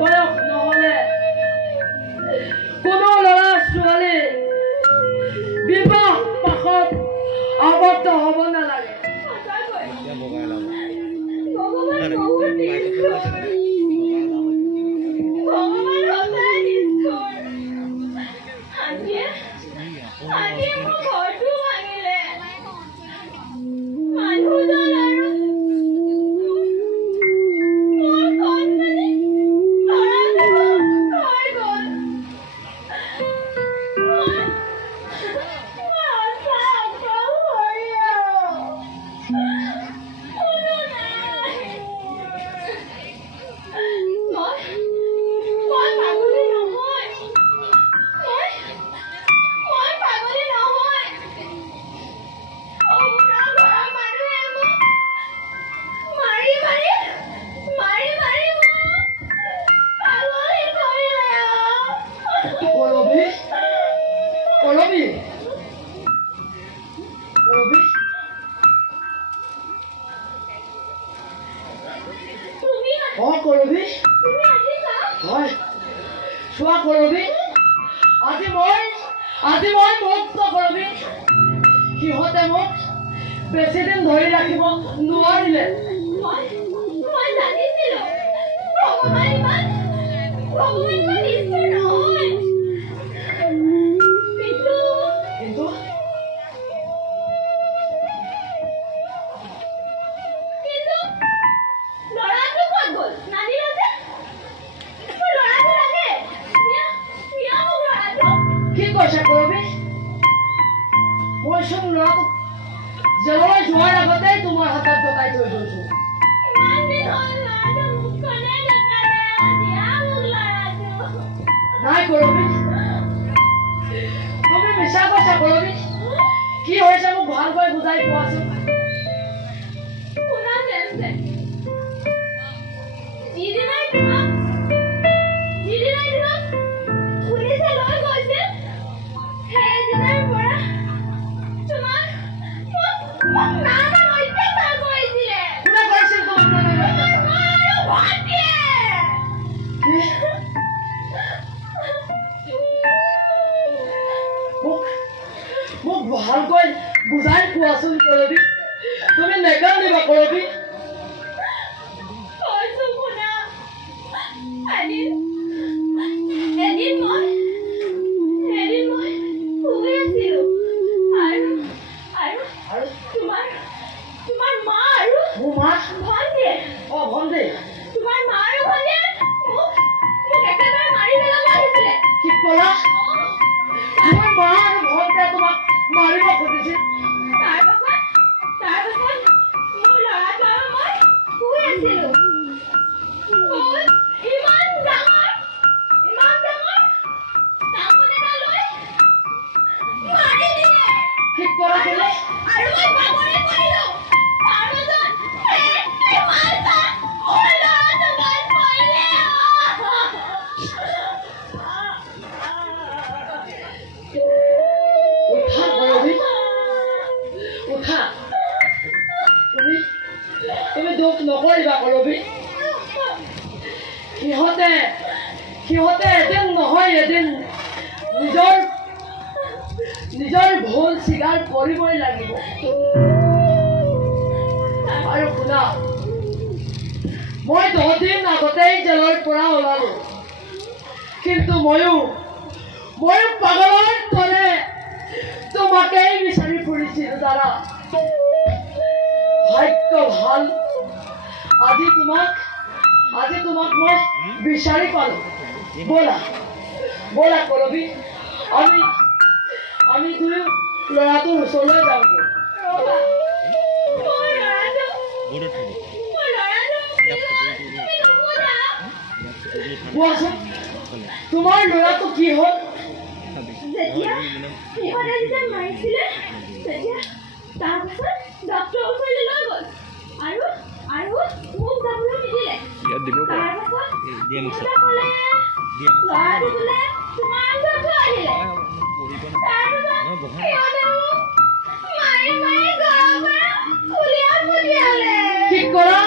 বয়স নহলে কোনো ল'ৰা ছোৱালী বিবাহ পাশত আবদ্ধ হ'ব নালাগে। সিহঁতে মোক বেছিদিন ধৰি ৰাখিব নোৱাৰিলে। কি কৈছে কৰবি? মই চোন ল'ৰাটোক জেললৈ যোৱাৰ আগতেই তোমাৰ হাতত গতাই থৈ গৈছো। নাই কৰবি, তুমি মিছা কৈছা কৰবি। কি হৈছে মোক ভালকৈ বুজাই কোৱাচোন। মোক ভালকৈ বুজাই কোৱাচোন কৰবি, তুমি নেকান্দিবা কৰবি। তুমি দুখ নকৰিবা কৰবি। সিহঁতে এদিন নহয় এদিন নিজৰ ভুল স্বীকাৰ কৰিবই লাগিব। আৰু শুনা, মই 10 দিন আগতেই জেলৰ পৰা ওলালো, কিন্তু ময়ো পাগলৰ দৰে তোমাকেই বিচাৰি ফুৰিছিলো দাদা। ভাগ্য ভাল, আজি তোমাক মই বিচাৰি পালো। ব'লা কৰবি, আমি দুয়ো ল'ৰাটোৰ ওচৰলৈ যাওঁ। কোৱাচোন তোমাৰ ল'ৰাটো কি হ'ল? ডক্টৰৰ ওচৰলৈ লৈ গ'ল আৰু মোক যাবলৈ নিদিলে। ল'ৰাটো বোলে তোমাৰ ওচৰত আহিলে। কি কৰা?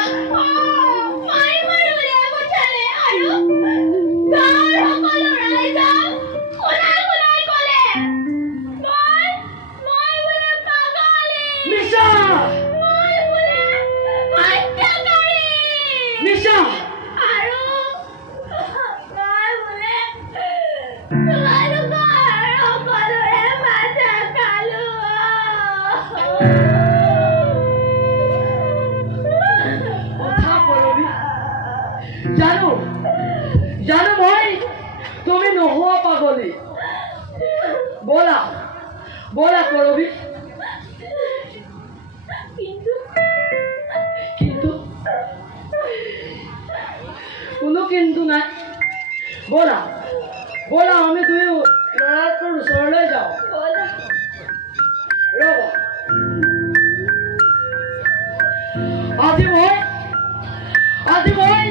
জানো জানো মই তুমি নোহোৱা পাগলী ব'লা ব'লা কৰবি কিন্তু কোনো কিন্তু নাই ব'লা ব'লা আমি দুয়ো ল'ৰাটোৰ ওচৰলৈ যাওঁ ৰ'ব আজি মই